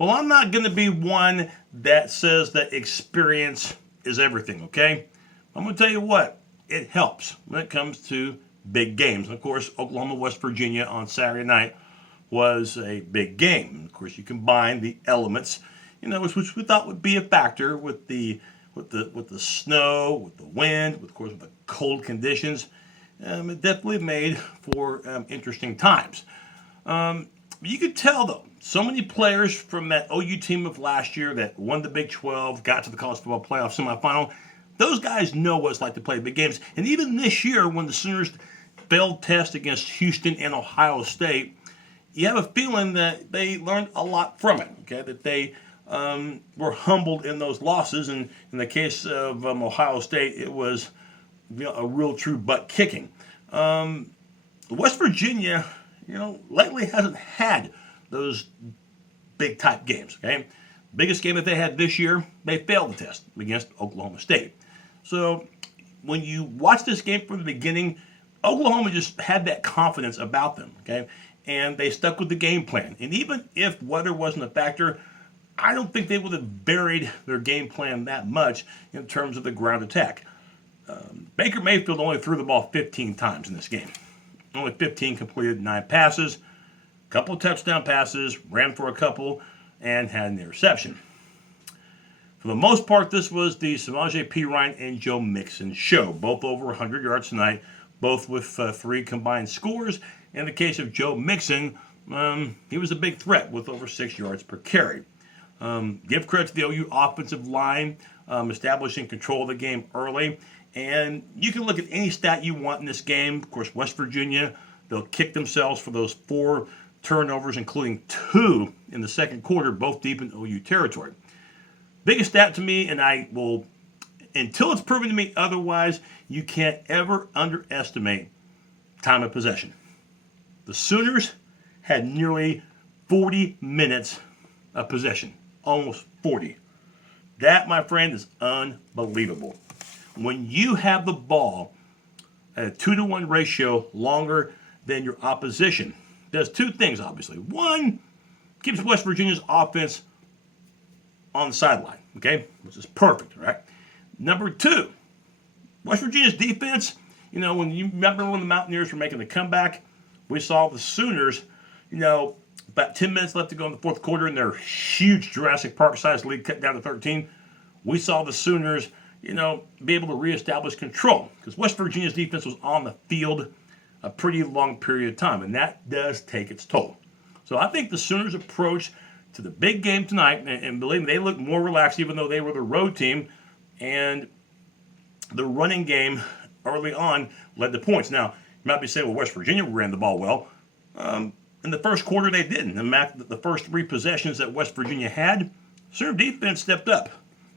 Well, I'm not going to be one that says that experience is everything, okay? I'm going to tell you what, it helps when it comes to big games. And of course, Oklahoma, West Virginia on Saturday night was a big game. Of course, you combine the elements, which we thought would be a factor with the snow, with the wind, of course, with the cold conditions. It definitely made for interesting times. You could tell, though, so many players from that OU team of last year that won the Big 12, got to the college football playoff semifinal, those guys know what it's like to play big games. And even this year, when the Sooners failed test against Houston and Ohio State, you have a feeling that they learned a lot from it, okay? That they were humbled in those losses. And in the case of Ohio State, it was a real true butt kicking. West Virginia, lately hasn't had those big type games, okay? Biggest game that they had this year, they failed the test against Oklahoma State. So when you watch this game from the beginning, Oklahoma just had that confidence about them, okay? And they stuck with the game plan. And even if weather wasn't a factor, I don't think they would have buried their game plan that much in terms of the ground attack. Baker Mayfield only threw the ball 15 times in this game. Only 15 completed 9 passes, a couple of touchdown passes, ran for a couple, and had an interception. For the most part, this was the Samaje, Perrine, and Joe Mixon show. Both over 100 yards tonight, both with 3 combined scores. In the case of Joe Mixon, he was a big threat with over 6 yards per carry. Give credit to the OU offensive line, establishing control of the game early. And you can look at any stat you want in this game. Of course, West Virginia, they'll kick themselves for those 4 turnovers, including 2 in the second quarter, both deep in OU territory. Biggest stat to me, and I will, until it's proven to me otherwise, you can't ever underestimate time of possession. The Sooners had nearly 40 minutes of possession, almost 40. That, my friend, is unbelievable. When you have the ball at a 2-to-1 ratio longer than your opposition, does 2 things, obviously. One, keeps West Virginia's offense on the sideline, okay, which is perfect, right? Number 2, West Virginia's defense, when you remember when the Mountaineers were making the comeback, we saw the Sooners, about 10 minutes left to go in the fourth quarter in their huge Jurassic Park-sized lead cut down to 13. We saw the Sooners, be able to reestablish control because West Virginia's defense was on the field a pretty long period of time, and that does take its toll. So I think the Sooners' approach to the big game tonight, and believe me, they looked more relaxed even though they were the road team, and the running game early on led to points. Now, you might be saying, well, West Virginia ran the ball well. In the first quarter, they didn't. In fact, the first 3 possessions that West Virginia had, Sooner defense stepped up.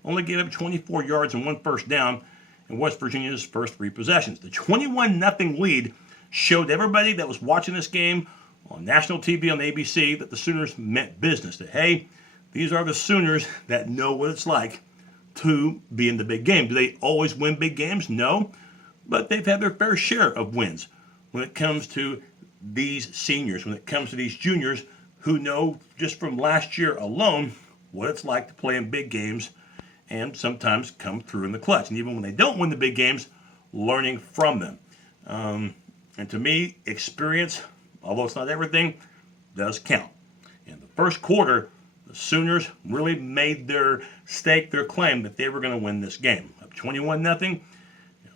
Only gave up 24 yards and 1 first down in West Virginia's first 3 possessions. The 21-0 lead showed everybody that was watching this game on national TV on ABC that the Sooners meant business. That, hey, these are the Sooners that know what it's like to be in the big game. Do they always win big games? No. But they've had their fair share of wins when it comes to these seniors, when it comes to these juniors who know just from last year alone what it's like to play in big games and sometimes come through in the clutch. And even when they don't win the big games, learning from them. And to me, experience, although it's not everything, does count. In the first quarter, the Sooners really made their stake, their claim that they were going to win this game. Up 21-0.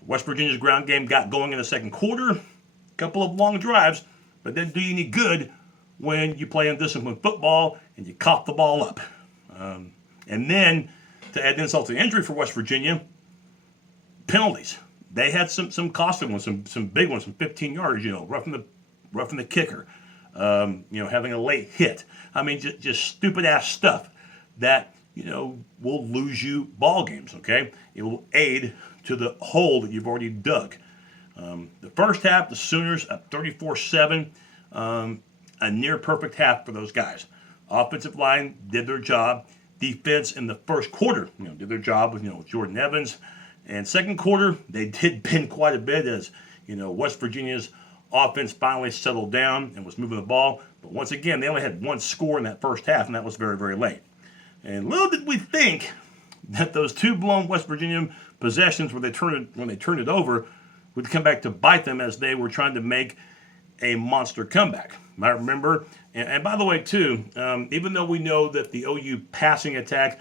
West Virginia's ground game got going in the second quarter. A couple of long drives, but didn't do you any good when you play undisciplined football and you cough the ball up. And then, to add insult to injury for West Virginia, penalties. They had some costly ones, some big ones, some 15 yards, roughing the kicker, having a late hit. I mean, just stupid ass stuff that, will lose you ball games, okay? It will aid to the hole that you've already dug. The first half, the Sooners up 34-7, a near perfect half for those guys. Offensive line did their job. Defense in the first quarter, did their job with, Jordan Evans. And second quarter, they did bend quite a bit as, West Virginia's Offense finally settled down and was moving the ball. But once again, they only had one score in that first half, and that was very, very late. And little did we think that those two blown West Virginia possessions when they turned it over would come back to bite them as they were trying to make a monster comeback. I remember, and by the way, too, even though we know that the OU passing attack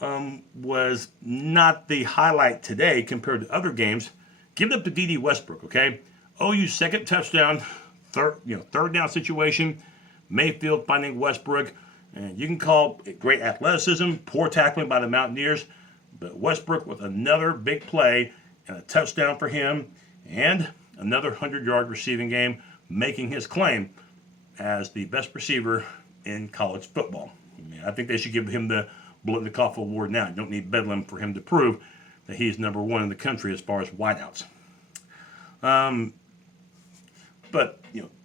was not the highlight today compared to other games, give it up to D.D. Westbrook, okay? OU's second touchdown, third down situation, Mayfield finding Westbrook, and you can call it great athleticism, poor tackling by the Mountaineers, but Westbrook with another big play and a touchdown for him, and another 100-yard receiving game, making his claim as the best receiver in college football. I think they should give him the Blitnikoff Award now. You don't need Bedlam for him to prove that he's number one in the country as far as wideouts. But,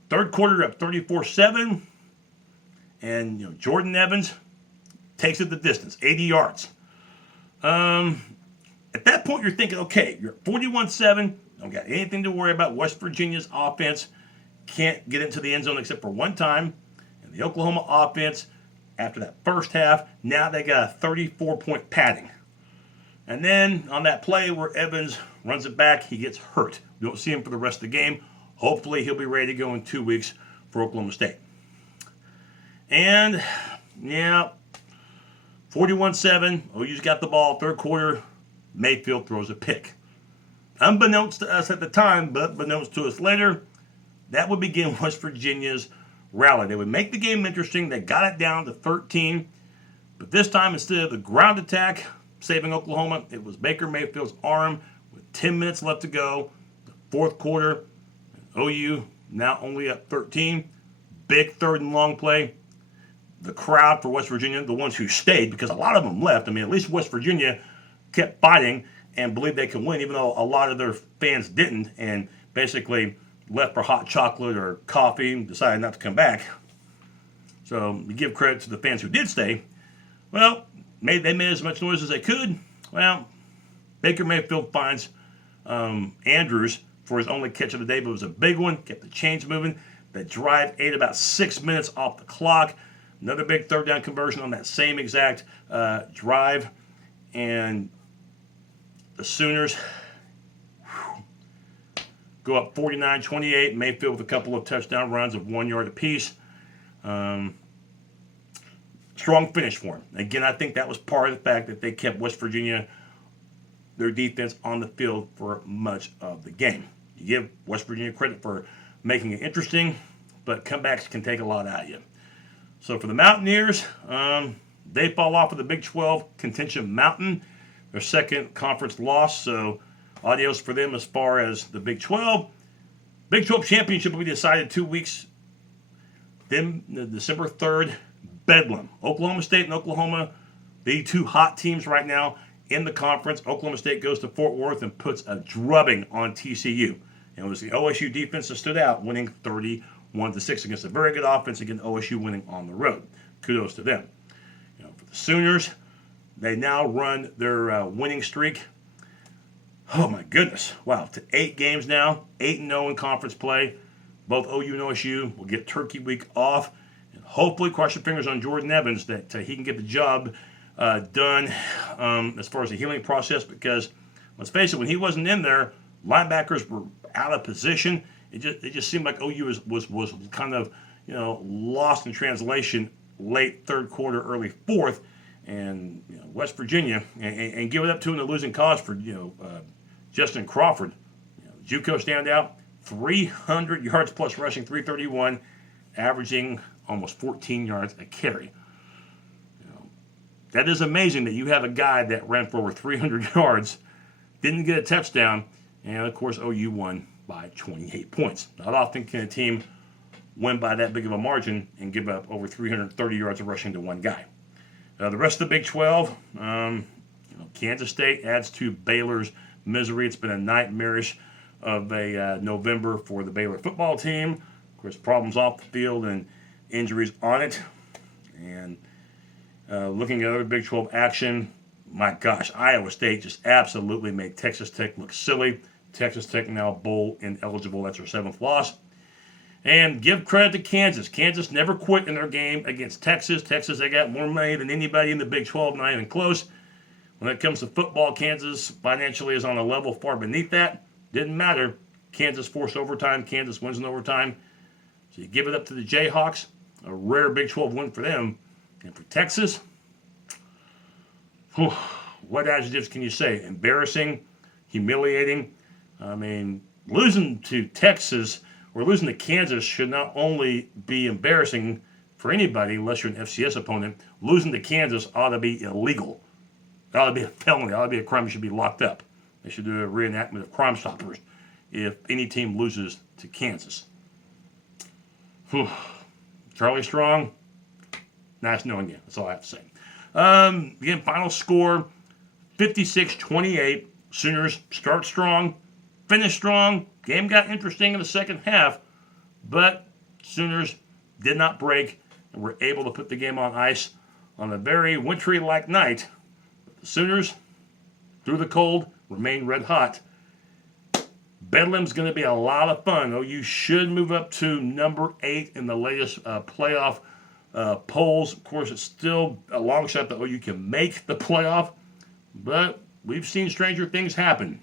third quarter up 34-7, and, Jordan Evans takes it the distance, 80 yards. At that point, you're thinking, okay, you're at 41-7, don't got anything to worry about. West Virginia's offense can't get into the end zone except for one time. And the Oklahoma offense, after that first half, now they got a 34-point padding. And then on that play where Evans runs it back, he gets hurt. We don't see him for the rest of the game. Hopefully he'll be ready to go in 2 weeks for Oklahoma State. And, 41-7, OU's got the ball, third quarter, Mayfield throws a pick. Unbeknownst to us at the time, but beknownst to us later, that would begin West Virginia's rally. They would make the game interesting. They got it down to 13. But this time, instead of the ground attack saving Oklahoma, it was Baker Mayfield's arm with 10 minutes left to go. The fourth quarter, OU now only up 13. Big third and long play. The crowd for West Virginia, the ones who stayed, because a lot of them left. At least West Virginia kept fighting and believed they could win, even though a lot of their fans didn't, and basically left for hot chocolate or coffee and decided not to come back. So you give credit to the fans who did stay. Well, they made as much noise as they could. Well, Baker Mayfield finds Andrews for his only catch of the day, but it was a big one, kept the chains moving. The drive ate about 6 minutes off the clock. Another big third down conversion on that same exact drive. And the Sooners go up 49-28. Mayfield with a couple of touchdown runs of 1 yard apiece. Strong finish for him. Again, I think that was part of the fact that they kept West Virginia, their defense, on the field for much of the game. You give West Virginia credit for making it interesting, but comebacks can take a lot out of you. So for the Mountaineers, they fall off of the Big 12 contention mountain, their second conference loss. So adios for them as far as the Big 12. Big 12 championship will be decided 2 weeks. Then December 3rd, Bedlam. Oklahoma State and Oklahoma, the two hot teams right now in the conference. Oklahoma State goes to Fort Worth and puts a drubbing on TCU. And it was the OSU defense that stood out, winning 31-6 against a very good offense, against OSU winning on the road. Kudos to them. For the Sooners, they now run their winning streak. Oh my goodness! Wow, to 8 games now, 8-0 in conference play. Both OU and OSU will get Turkey Week off, and hopefully, cross your fingers on Jordan Evans that he can get the job done as far as the healing process. Because let's face it, when he wasn't in there, linebackers were out of position. It just seemed like OU was kind of lost in translation late third quarter, early fourth, and West Virginia and give it up to him in the losing cause for Justin Crawford, JUCO standout, 300 yards plus rushing, 331, averaging almost 14 yards a carry. That is amazing that you have a guy that ran for over 300 yards, didn't get a touchdown, and of course OU won by 28 points. Not often can a team win by that big of a margin and give up over 330 yards of rushing to one guy. The rest of the Big 12, Kansas State adds to Baylor's misery. It's been a nightmarish of a November for the Baylor football team. Of course, problems off the field and injuries on it. And looking at other Big 12 action, my gosh, Iowa State just absolutely made Texas Tech look silly. Texas Tech now bowl ineligible. That's their 7th loss. And give credit to Kansas. Kansas never quit in their game against Texas. Texas, they got more money than anybody in the Big 12, not even close. When it comes to football, Kansas financially is on a level far beneath that. Didn't matter. Kansas forced overtime. Kansas wins in overtime. So you give it up to the Jayhawks. A rare Big 12 win for them. And for Texas, what adjectives can you say? Embarrassing, humiliating. I mean, losing to Texas or losing to Kansas should not only be embarrassing for anybody unless you're an FCS opponent. Losing to Kansas ought to be illegal. It ought to be a felony. It ought to be a crime. You should be locked up. They should do a reenactment of Crime Stoppers if any team loses to Kansas. Charlie Strong, nice knowing you. That's all I have to say. Again, final score, 56-28. Sooners start strong, finish strong. Game got interesting in the second half, but Sooners did not break and were able to put the game on ice on a very wintry-like night. But the Sooners, through the cold, remain red hot. Bedlam's going to be a lot of fun. You should move up to number 8 in the latest playoff polls. Of course, it's still a long shot that OU can make the playoff, but we've seen stranger things happen.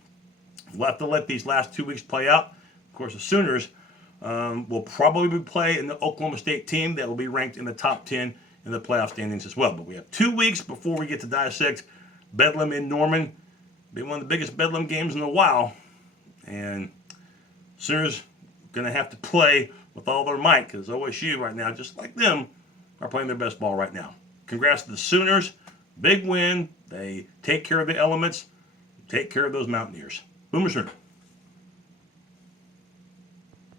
We'll have to let these last 2 weeks play out. Of course, the Sooners will probably play in the Oklahoma State team that will be ranked in the top 10 in the playoff standings as well. But we have 2 weeks before we get to dissect Bedlam in Norman. Be one of the biggest Bedlam games in a while. And Sooners going to have to play with all their might because OSU right now, just like them, are playing their best ball right now. Congrats to the Sooners. Big win. They take care of the elements. Take care of those Mountaineers. Boomer Sooner.